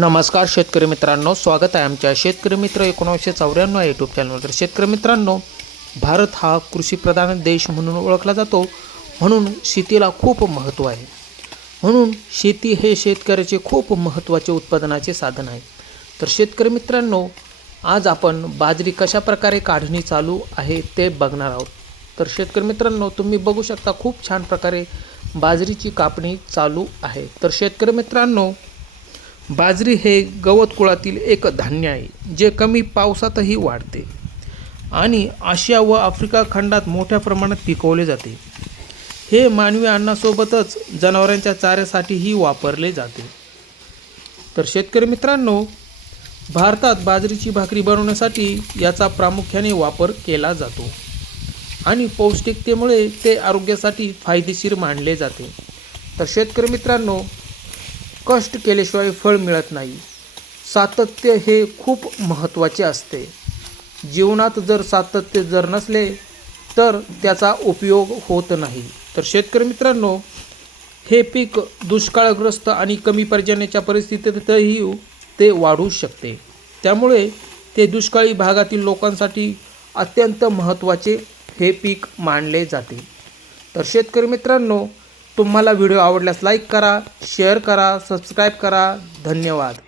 नमस्कार शेतकरी मित्रांनो, स्वागत आहे आमच्या शेतकरी मित्र 1994 या यूट्यूब चॅनलवर। तर शेतकरी मित्रांनो, भारत हा कृषीप्रधान देश म्हणून ओळखला जातो, म्हणून शेतीला खूप महत्त्व आहे। म्हणून शेती हे शेतकऱ्याचे खूप महत्त्वाचे उत्पादनाचे साधन आहे। तर शेतकरी मित्रांनो, आज आपण बाजरी कशा प्रकारे काढणी चालू आहे ते बघणार आहोत। तर शेतकरी मित्रांनो, तुम्ही बघू शकता खूप छान प्रकारे बाजरीची कापणी चालू आहे। तर शेतकरी मित्रांनो, बाजरी हे गवत कुळातील एक धान्य आहे जे कमी पावसातही वाढते आणि आशिया व आफ्रिका खंडात मोठ्या प्रमाणात पिकवले जाते। हे मानवी अन्नासोबतच जनावरांच्या चाऱ्यासाठीही वापरले जाते। तर शेतकरी मित्रांनो, भारतात बाजरीची भाकरी बनवण्यासाठी याचा प्रामुख्याने वापर केला जातो आणि पौष्टिकतेमुळे ते आरोग्यासाठी फायदेशीर मानले जाते। तर शेतकरी मित्रांनो, कष्ट केल्याशिवाय फळ मिळत नाही। सातत्य हे खूप महत्त्वाचे असते। जीवनात जर सातत्य जर नसले तर त्याचा उपयोग होत नाही। तर शेतकरी मित्रांनो, हे पीक दुष्काळग्रस्त आणि कमी पर्जन्याच्या परिस्थितीतही ते वाढू शकते। त्यामुळे ते दुष्काळी भागातील लोकांसाठी अत्यंत महत्त्वाचे हे पीक मानले जाते। तर शेतकरी मित्रांनो, तुम्हाला व्हिडिओ आवडल्यास लाईक करा, शेअर करा, सबस्क्राईब करा। धन्यवाद।